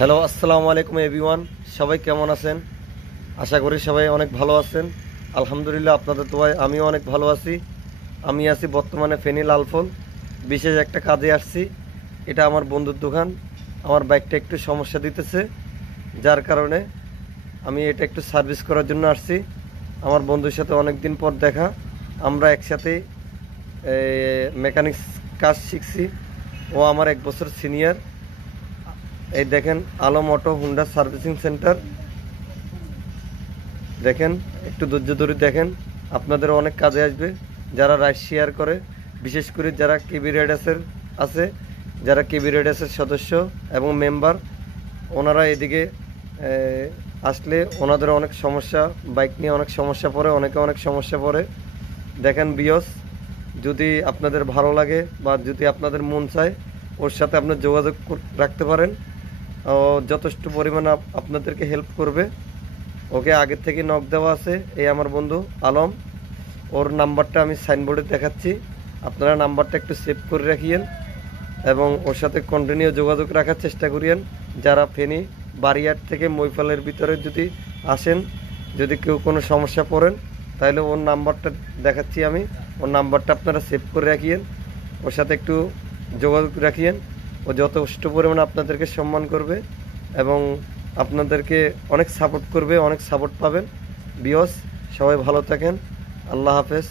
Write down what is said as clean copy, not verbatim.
Hello, আসসালামু আলাইকুম everyone. সবাই কেমন আছেন? আশা করি সবাই অনেক ভালো আছেন। আলহামদুলিল্লাহ, আপনাদের দোয়ায় আমিও অনেক ভালো আছি। আমি আছি বর্তমানে ফেনী লালফল। বিশেষ একটা কাজে আসছি। এটা আমার বন্ধুর দোকান। আমার বাইকটা একটু সমস্যা দিতেছে, যার কারণে আমি এটা একটু সার্ভিস করার জন্য আসছি। আমার বন্ধুর সাথে অনেক দিন পর দেখা। আমরা একসাথে মেকানিক্স কাজ শিখছি। ও আমার 1 বছর সিনিয়র। এই দেখেন, Alam auto Honda servicing centre. দেখেন, একটু ধৈর্য ধরে দেখেন, আপনাদের অনেক কাজে আসবে। যারা রাইড শেয়ার করে, বিশেষ করে যারা কেবি রাইডার্সের আছে, যারা কেবি রাইডার্সের সদস্য এবং মেম্বার, ওনারা এদিকে আসলে ওনাদের অনেক সমস্যা, বাইক নিয়ে অনেক সমস্যা পড়ে, অনেকে অনেক সমস্যা পড়ে। দেখেন বিয়স, যদি আপনাদের ভালো লাগে বা যদি আপনাদের মন চায়, ওর সাথে আপনার যোগাযোগ রাখতে পারেন। ও যথেষ্ট পরিমাণে আপনাদেরকে হেল্প করবে। ওকে আগের থেকে নক দেওয়া আছে, এই আমার বন্ধু আলম। ওর নাম্বারটা আমি সাইনবোর্ডে দেখাচ্ছি, আপনারা নাম্বারটা একটু সেভ করে রাখিয়েন এবং ওর সাথে কন্টিনিউ যোগাযোগ রাখার চেষ্টা করিয়েন। যারা ফেনী বারিয়ার থেকে মৈফালের ভিতরে যদি আসেন, যদি কেউ কোনো সমস্যা পড়েন, তাহলে ওর নাম্বারটা দেখাচ্ছি আমি। ওর নাম্বারটা আপনারা সেভ করে রাখিয়েন, ওর সাথে একটু যোগাযোগ রাখিয়েন। ও যথেষ্ট পরিমাণে আপনাদেরকে সম্মান করবে এবং আপনাদেরকে অনেক সাপোর্ট করবে, অনেক সাপোর্ট পাবেন। বিয়স, সবাই ভালো থাকেন। আল্লাহ হাফেজ।